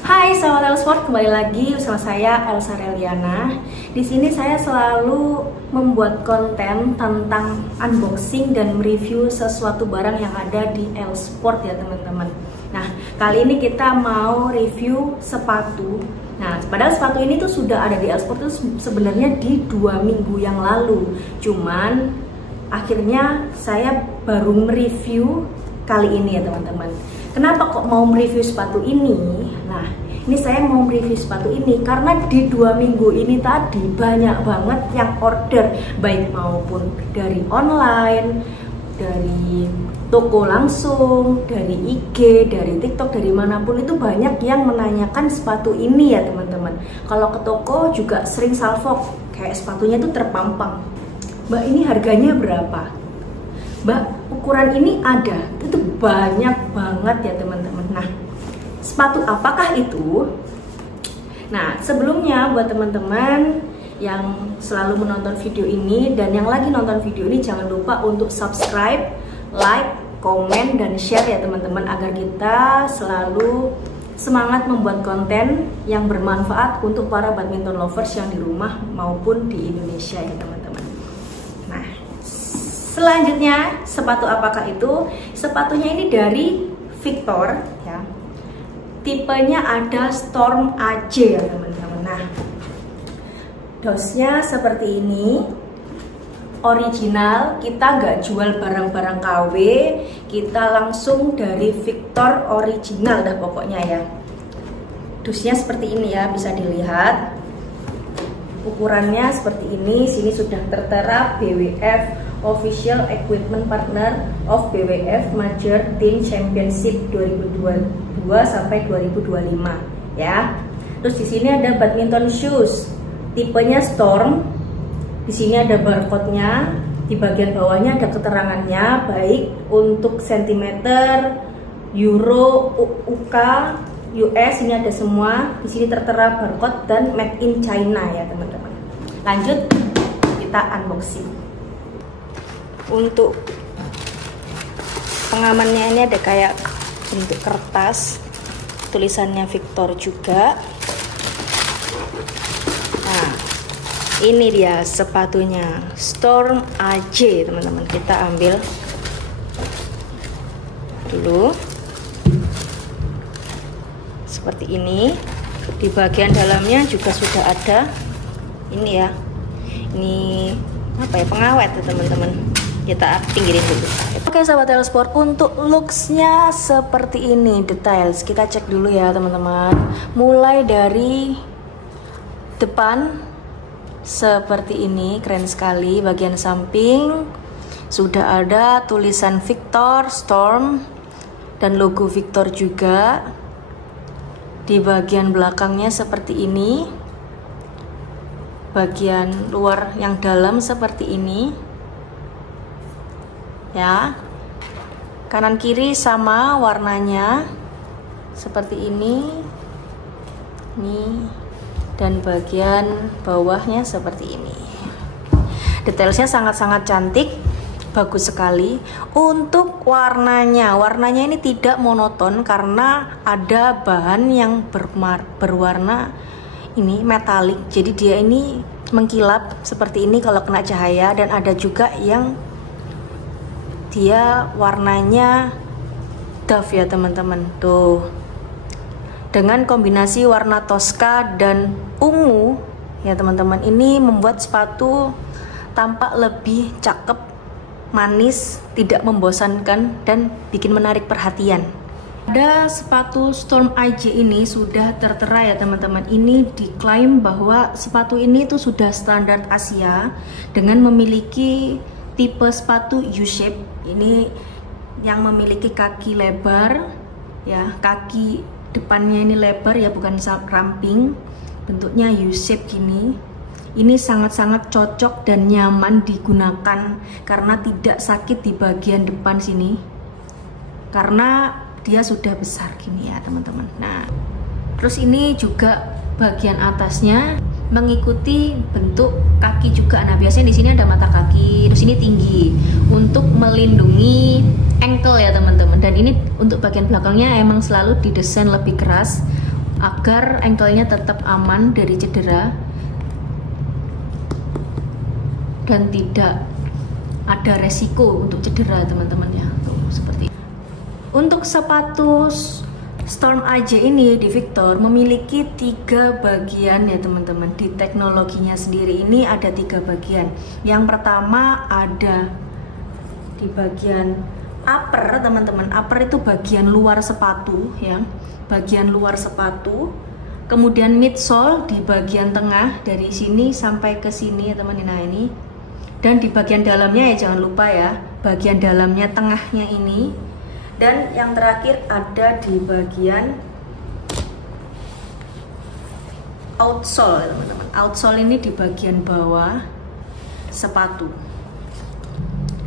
Hai sahabat Elsport, kembali lagi bersama saya Elsa Reliana. Di sini saya selalu membuat konten tentang unboxing dan mereview sesuatu barang yang ada di Elsport ya teman-teman. Nah, kali ini kita mau review sepatu. Nah, padahal sepatu ini tuh sudah ada di Elsport tuh sebenarnya di 2 minggu yang lalu. Cuman akhirnya saya baru mereview kali ini ya teman-teman. Kenapa kok mau mereview sepatu ini? Nah, ini saya mau mereview sepatu ini karena di 2 minggu ini tadi banyak banget yang order, baik maupun dari online, dari toko langsung, dari IG, dari TikTok, dari manapun itu banyak yang menanyakan sepatu ini ya teman-teman. Kalau ke toko juga sering salvo, kayak sepatunya itu terpampang. Mbak, ini harganya berapa? Mbak, ukuran ini ada, itu banyak banget ya teman-teman. Nah, sepatu apakah itu? Nah, sebelumnya buat teman-teman yang selalu menonton video ini dan yang lagi nonton video ini, jangan lupa untuk subscribe, like, komen, dan share ya teman-teman, agar kita selalu semangat membuat konten yang bermanfaat untuk para badminton lovers yang di rumah maupun di Indonesia ya teman-teman. Nah, selanjutnya, sepatu apakah itu? Sepatunya ini dari Victor ya. Tipenya ada Storm AJ ya teman-teman. Nah, dosnya seperti ini. Original, kita nggak jual barang-barang KW, kita langsung dari Victor original dah pokoknya ya. Dusnya seperti ini ya, bisa dilihat. Ukurannya seperti ini. Sini sudah tertera BWF Official Equipment Partner of BWF Major Team Championship 2022 sampai 2025 ya. Terus di sini ada badminton shoes, tipenya Storm. Di sini ada barcode-nya, di bagian bawahnya ada keterangannya, baik untuk sentimeter, euro, UK, US, ini ada semua. Di sini tertera barcode dan made in China ya teman-teman. Lanjut, kita unboxing. Untuk pengamannya ini ada kayak bentuk kertas, tulisannya Victor juga. Nah, ini dia sepatunya Storm AJ teman-teman. Kita ambil dulu seperti ini. Di bagian dalamnya juga sudah ada ini ya, ini apa ya, pengawet ya teman-teman. Kita pinggirin dulu. Oke sahabat Elsport, untuk looksnya seperti ini, details kita cek dulu ya teman-teman. Mulai dari depan seperti ini, keren sekali. Bagian samping sudah ada tulisan Victor Storm dan logo Victor juga. Di bagian belakangnya seperti ini. Bagian luar yang dalam seperti ini ya. Kanan kiri sama warnanya seperti ini. Dan bagian bawahnya seperti ini. Detailnya sangat-sangat cantik, bagus sekali. Untuk warnanya ini tidak monoton karena ada bahan yang berwarna ini metalik. Jadi dia ini mengkilap seperti ini kalau kena cahaya, dan ada juga yang dia warnanya doff ya teman-teman. Tuh, dengan kombinasi warna Tosca dan ungu ya teman-teman, ini membuat sepatu tampak lebih cakep, manis, tidak membosankan, dan bikin menarik perhatian. Ada sepatu Storm AJ ini sudah tertera ya teman-teman. Ini diklaim bahwa sepatu ini tuh sudah standar Asia dengan memiliki tipe sepatu U-shape. Ini yang memiliki kaki lebar ya, kaki depannya ini lebar ya, bukan ramping, bentuknya U-shape gini. Ini sangat-sangat cocok dan nyaman digunakan karena tidak sakit di bagian depan sini, karena dia sudah besar gini ya teman-teman. Nah, terus ini juga bagian atasnya mengikuti bentuk kaki juga. Nah, biasanya di sini ada mata kaki, terus ini tinggi untuk melindungi ankle ya teman-teman. Dan ini untuk bagian belakangnya emang selalu didesain lebih keras agar ankle-nya tetap aman dari cedera dan tidak ada resiko untuk cedera teman-teman ya. Tuh, seperti ini. Untuk sepatu Storm AJ ini di Victor memiliki 3 bagian ya teman-teman. Di teknologinya sendiri ini ada 3 bagian. Yang pertama ada di bagian upper teman-teman. Upper itu bagian luar sepatu ya, bagian luar sepatu. Kemudian midsole di bagian tengah dari sini sampai ke sini ya teman. Nah ini. Dan di bagian dalamnya ya jangan lupa ya, bagian dalamnya tengahnya ini. Dan yang terakhir ada di bagian outsole teman-teman. Outsole ini di bagian bawah sepatu.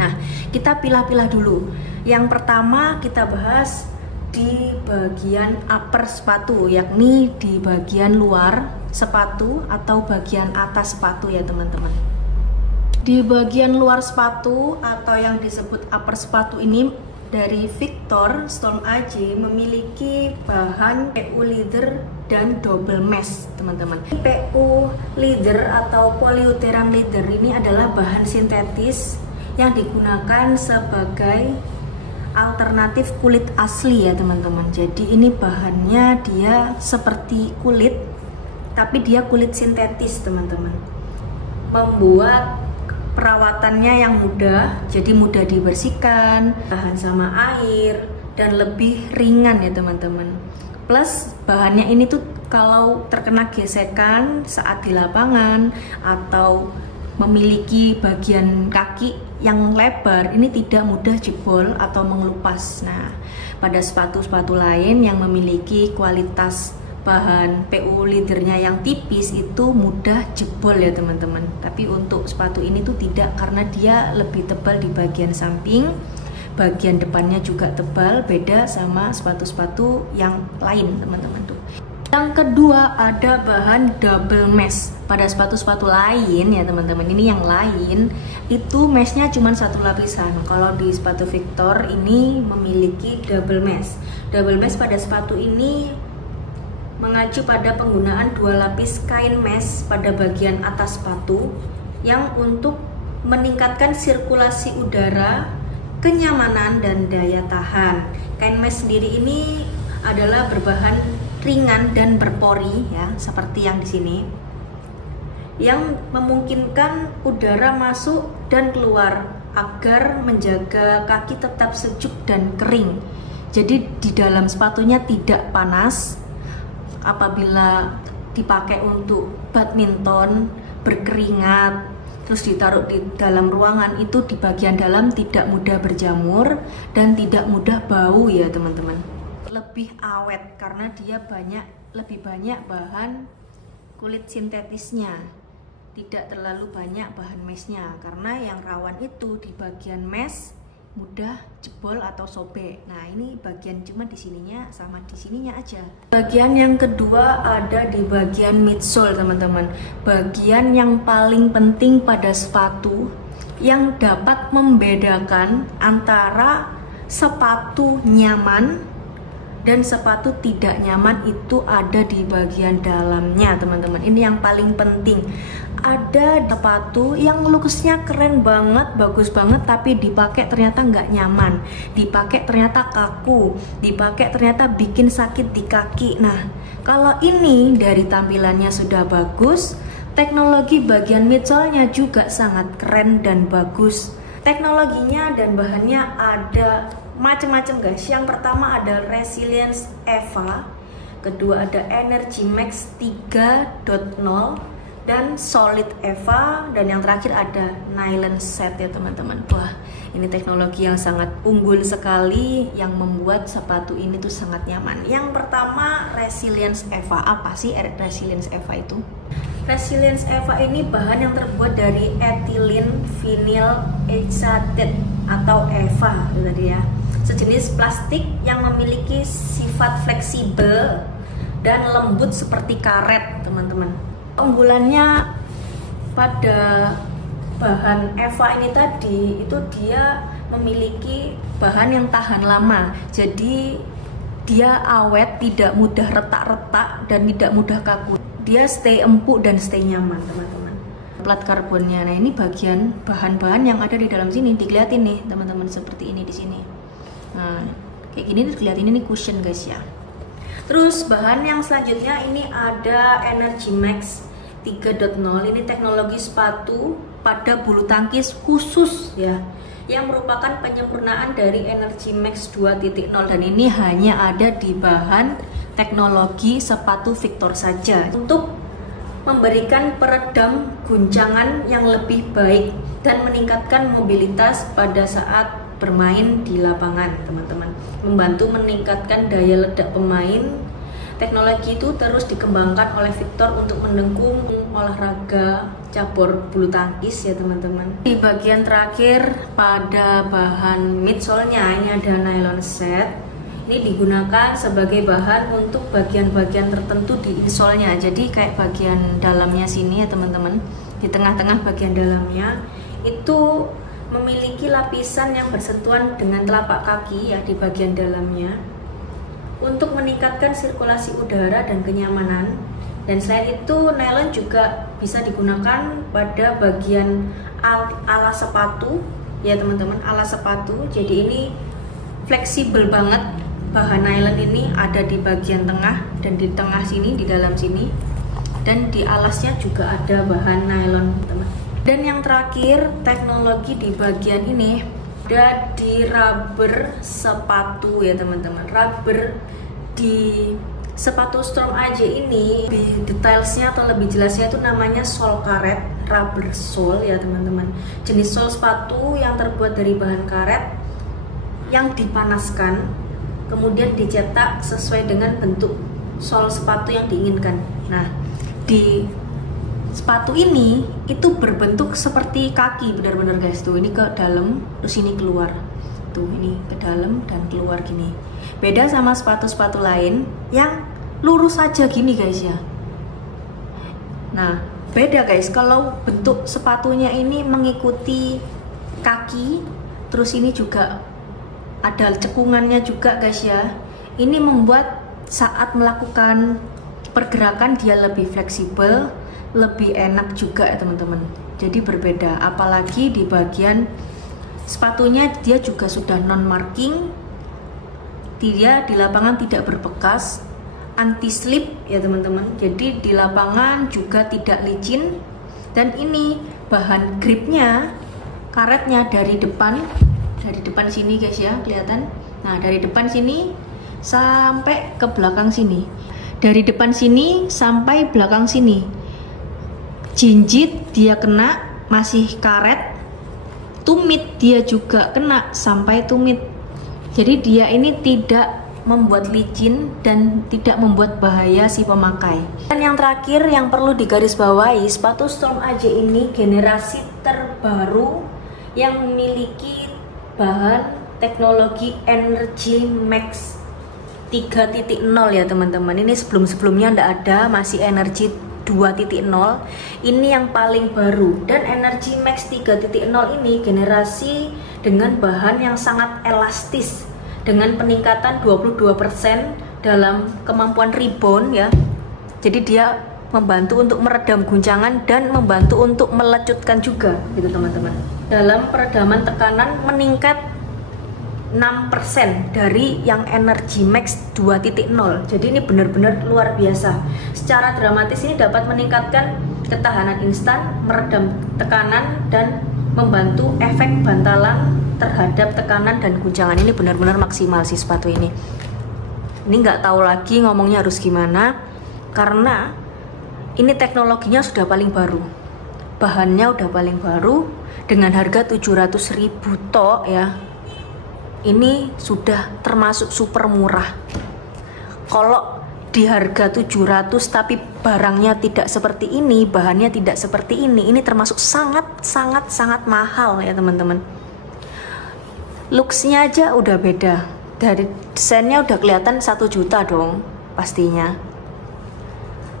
Nah, kita pilah-pilah dulu. Yang pertama kita bahas di bagian upper sepatu, yakni di bagian luar sepatu atau bagian atas sepatu ya teman-teman. Di bagian luar sepatu atau yang disebut upper sepatu ini dari Victor Storm AJ memiliki bahan PU leather dan double mesh teman-teman. PU leather atau polyurethane leather ini adalah bahan sintetis yang digunakan sebagai alternatif kulit asli ya teman-teman. Jadi ini bahannya dia seperti kulit tapi dia kulit sintetis teman-teman. Membuat perawatannya yang mudah, jadi mudah dibersihkan, tahan sama air, dan lebih ringan ya teman-teman. Plus bahannya ini tuh kalau terkena gesekan saat di lapangan atau memiliki bagian kaki yang lebar, ini tidak mudah jebol atau mengelupas. Nah, pada sepatu-sepatu lain yang memiliki kualitas bahan PU leathernya yang tipis itu mudah jebol ya teman-teman. Tapi untuk sepatu ini tuh tidak, karena dia lebih tebal di bagian samping, bagian depannya juga tebal, beda sama sepatu-sepatu yang lain teman-teman tuh. Yang kedua ada bahan double mesh. Pada sepatu-sepatu lain ya teman-teman, ini yang lain itu meshnya cuma 1 lapisan. Kalau di sepatu Victor ini memiliki double mesh. Double mesh pada sepatu ini mengacu pada penggunaan 2 lapis kain mesh pada bagian atas sepatu yang untuk meningkatkan sirkulasi udara, kenyamanan, dan daya tahan. Kain mesh sendiri ini adalah berbahan ringan dan berpori ya, seperti yang di sini, yang memungkinkan udara masuk dan keluar agar menjaga kaki tetap sejuk dan kering. Jadi di dalam sepatunya tidak panas. Apabila dipakai untuk badminton, berkeringat, terus ditaruh di dalam ruangan, itu di bagian dalam tidak mudah berjamur dan tidak mudah bau ya teman-teman. Lebih awet karena dia lebih banyak bahan kulit sintetisnya, tidak terlalu banyak bahan meshnya, karena yang rawan itu di bagian mesh mudah jebol atau sobek. Nah ini bagian cuma di sininya sama di sininya aja. Bagian yang kedua ada di bagian midsole teman-teman. Bagian yang paling penting pada sepatu yang dapat membedakan antara sepatu nyaman dan sepatu tidak nyaman itu ada di bagian dalamnya teman-teman. Ini yang paling penting. Ada sepatu yang looknya keren banget, bagus banget, tapi dipakai ternyata nggak nyaman, dipakai ternyata kaku, dipakai ternyata bikin sakit di kaki. Nah kalau ini dari tampilannya sudah bagus, teknologi bagian midsole-nya juga sangat keren dan bagus. Teknologinya dan bahannya ada macam-macam guys. Yang pertama ada Resilience EVA, kedua ada Energy Max 3.0 dan Solid EVA, dan yang terakhir ada Nylon Set ya teman-teman. Wah ini teknologi yang sangat unggul sekali yang membuat sepatu ini tuh sangat nyaman. Yang pertama Resilience EVA. Apa sih Resilience EVA itu? Resilience EVA ini bahan yang terbuat dari ethylene vinyl acetate atau EVA itu tadi ya, sejenis plastik yang memiliki sifat fleksibel dan lembut seperti karet teman-teman. Keunggulannya pada bahan EVA ini tadi itu dia memiliki bahan yang tahan lama, jadi Dia awet, tidak mudah retak-retak dan tidak mudah kaku. Dia stay empuk dan stay nyaman, teman-teman. Plat karbonnya. Nah, ini bagian bahan-bahan yang ada di dalam sini. Dilihatin nih, teman-teman, seperti ini di sini. Nah, kayak gini dilihatin, ini cushion guys ya. Terus bahan yang selanjutnya ini ada Energy Max 3.0. Ini teknologi sepatu pada bulu tangkis khusus ya, yang merupakan penyempurnaan dari Energy Max 2.0, dan ini hanya ada di bahan teknologi sepatu Victor saja untuk memberikan peredam guncangan yang lebih baik dan meningkatkan mobilitas pada saat bermain di lapangan, teman-teman. Membantu meningkatkan daya ledak pemain. Teknologi itu terus dikembangkan oleh Victor untuk mendukung olahraga cabur bulu tangkis ya, teman-teman. Di bagian terakhir pada bahan midsole-nya ini ada nylon set. Ini digunakan sebagai bahan untuk bagian-bagian tertentu di insole-nya. Jadi kayak bagian dalamnya sini ya, teman-teman. Di tengah-tengah bagian dalamnya itu memiliki lapisan yang bersentuhan dengan telapak kaki ya di bagian dalamnya, untuk meningkatkan sirkulasi udara dan kenyamanan. Dan selain itu, nylon juga bisa digunakan pada bagian alas sepatu ya, teman-teman, alas sepatu. Jadi ini fleksibel banget. Bahan nylon ini ada di bagian tengah dan di tengah sini, di dalam sini, dan di alasnya juga ada bahan nylon, teman. Dan yang terakhir, teknologi di bagian ini ada di rubber sepatu ya, teman-teman. Rubber di sepatu Storm AJ ini, detailsnya atau lebih jelasnya itu namanya sole karet, rubber sole ya, teman-teman. Jenis sole sepatu yang terbuat dari bahan karet yang dipanaskan, kemudian dicetak sesuai dengan bentuk sole sepatu yang diinginkan. Nah, di sepatu ini itu berbentuk seperti kaki, benar-benar guys. Tuh, ini ke dalam, terus ini keluar. Tuh, ini ke dalam dan keluar gini. Beda sama sepatu-sepatu lain yang lurus saja gini guys ya. Nah, beda guys, kalau bentuk sepatunya ini mengikuti kaki, terus ini juga ada cekungannya juga guys ya. Ini membuat saat melakukan pergerakan dia lebih fleksibel, lebih enak juga ya, teman-teman. Jadi berbeda, apalagi di bagian sepatunya dia juga sudah non marking. Dia di lapangan tidak berbekas, anti slip ya, teman-teman. Jadi di lapangan juga tidak licin. Dan ini bahan gripnya, karetnya dari depan sini guys ya, kelihatan. Nah, dari depan sini sampai ke belakang sini, dari depan sini sampai belakang sini, jinjit dia kena masih karet, tumit dia juga kena sampai tumit. Jadi dia ini tidak membuat licin dan tidak membuat bahaya si pemakai. Dan yang terakhir yang perlu digarisbawahi, sepatu Storm AJ ini generasi terbaru yang memiliki bahan teknologi Energy Max 3.0 ya, teman-teman. Ini sebelum-sebelumnya ndak ada, masih Energy 2.0. Ini yang paling baru. Dan Energy Max 3.0 ini generasi dengan bahan yang sangat elastis, dengan peningkatan 22% dalam kemampuan rebound ya. Jadi dia membantu untuk meredam guncangan dan membantu untuk melecutkan juga gitu, teman-teman. Dalam peredaman tekanan meningkat 6% dari yang Energy Max 2.0. Jadi ini benar-benar luar biasa. Secara dramatis ini dapat meningkatkan ketahanan instan, meredam tekanan, dan membantu efek bantalan terhadap tekanan dan guncangan. Ini benar-benar maksimal sih sepatu ini. Ini nggak tahu lagi ngomongnya harus gimana, karena ini teknologinya sudah paling baru, bahannya udah paling baru, dengan harga 700.000 tok ya. Ini sudah termasuk super murah. Kalau di harga 700 tapi barangnya tidak seperti ini, bahannya tidak seperti ini termasuk sangat mahal ya, teman-teman. Looksnya aja udah beda, dari desainnya udah kelihatan 1 juta dong pastinya.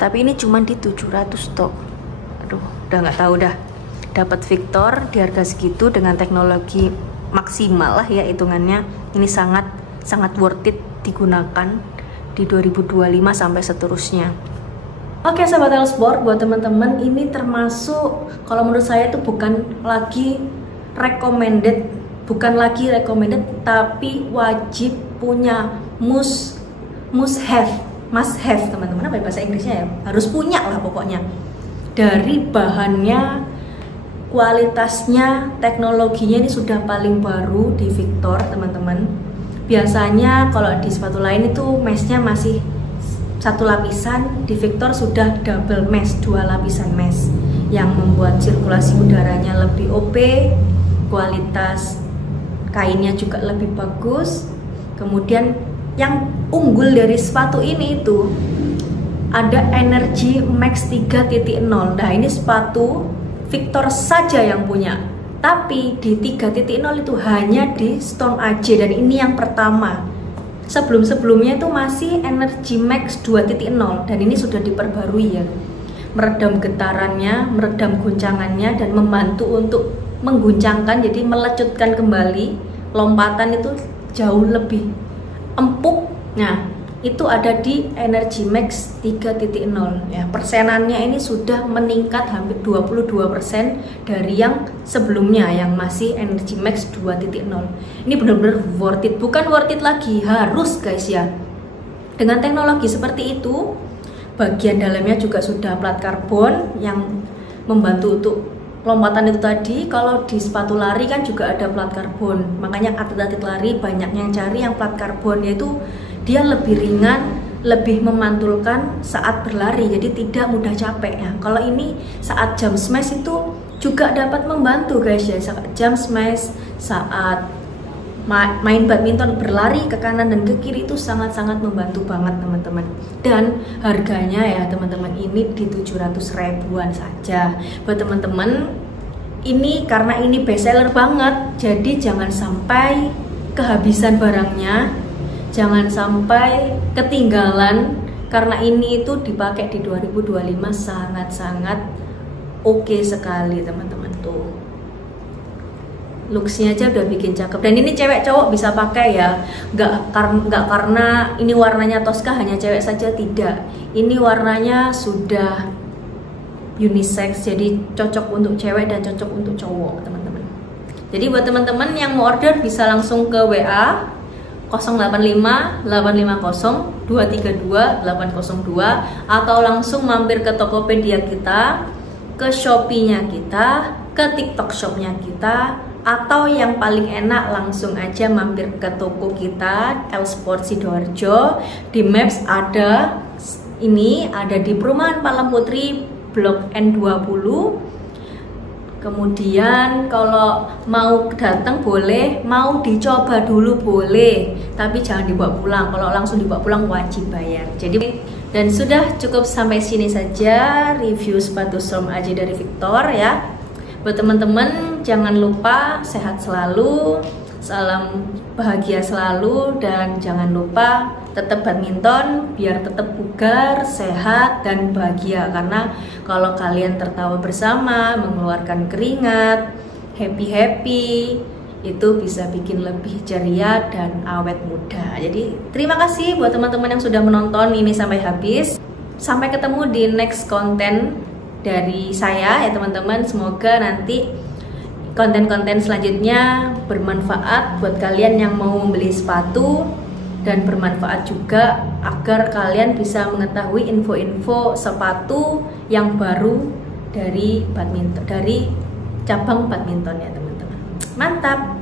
Tapi ini cuma di 700 tok. Aduh, udah nggak tahu dah. Dapat Victor di harga segitu dengan teknologi maksimal lah ya hitungannya. Ini sangat worth it digunakan di 2025 sampai seterusnya. Oke sahabat L-Sport, buat teman-teman ini termasuk kalau menurut saya itu bukan lagi recommended, tapi wajib punya, must have teman-teman. Apa bahasa Inggrisnya ya? Harus punya lah pokoknya. Dari bahannya, kualitasnya, teknologinya ini sudah paling baru di Victor teman-teman. Biasanya kalau di sepatu lain itu meshnya masih satu lapisan, di Victor sudah double mesh, 2 lapisan mesh yang membuat sirkulasi udaranya lebih OP, kualitas kainnya juga lebih bagus. Kemudian yang unggul dari sepatu ini itu ada Energy Max 3.0. Nah ini sepatu Victor saja yang punya, tapi di 3.0 itu hanya di Storm aja, dan ini yang pertama. Sebelum-sebelumnya itu masih Energy Max 2.0 dan ini sudah diperbarui ya, meredam getarannya, meredam guncangannya, dan membantu untuk mengguncangkan, jadi melecutkan kembali, lompatan itu jauh lebih empuk. Nah itu ada di Energy Max 3.0 ya. Persenannya ini sudah meningkat hampir 22% dari yang sebelumnya yang masih Energy Max 2.0. Ini benar-benar worth it, bukan worth it lagi, harus guys ya. Dengan teknologi seperti itu, bagian dalamnya juga sudah plat karbon yang membantu untuk lompatan itu tadi. Kalau di sepatu lari kan juga ada plat karbon, makanya atlet-atlet lari banyak yang cari yang plat karbon, yaitu dia lebih ringan, lebih memantulkan saat berlari, jadi tidak mudah capek ya. Kalau ini saat jump smash itu juga dapat membantu guys ya, saat jump smash, saat main badminton, berlari ke kanan dan ke kiri itu sangat-sangat membantu banget teman-teman. Dan harganya ya teman-teman ini di 700 ribuan saja. Buat teman-teman ini karena ini best seller banget, jadi jangan sampai kehabisan barangnya, jangan sampai ketinggalan, karena ini itu dipakai di 2025 sangat-sangat oke sekali teman-teman. Tuh looksnya aja udah bikin cakep, dan ini cewek cowok bisa pakai ya, nggak karena ini warnanya Tosca hanya cewek saja, tidak, ini warnanya sudah unisex, jadi cocok untuk cewek dan cocok untuk cowok teman-teman. Jadi buat teman-teman yang mau order bisa langsung ke WA 085 850 232 802 atau langsung mampir ke Tokopedia kita, ke Shopee-nya kita, ke TikTok Shop-nya kita, atau yang paling enak langsung aja mampir ke toko kita L-Sport Sidoarjo. Di Maps ada ini, ada di Perumahan Palang Putri Blok N20. Kemudian kalau mau datang boleh, mau dicoba dulu boleh, tapi jangan dibawa pulang. Kalau langsung dibawa pulang wajib bayar. Jadi, dan sudah cukup sampai sini saja review sepatu Storm AJ dari Victor ya. Buat teman-teman jangan lupa sehat selalu, salam bahagia selalu, dan jangan lupa tetap badminton biar tetap bugar, sehat, dan bahagia. Karena kalau kalian tertawa bersama, mengeluarkan keringat, happy-happy, itu bisa bikin lebih ceria dan awet muda. Jadi terima kasih buat teman-teman yang sudah menonton ini sampai habis. Sampai ketemu di next konten dari saya ya teman-teman. Semoga nanti konten-konten selanjutnya bermanfaat buat kalian yang mau membeli sepatu, dan bermanfaat juga agar kalian bisa mengetahui info-info sepatu yang baru dari badminton, dari cabang badminton ya teman-teman. Mantap.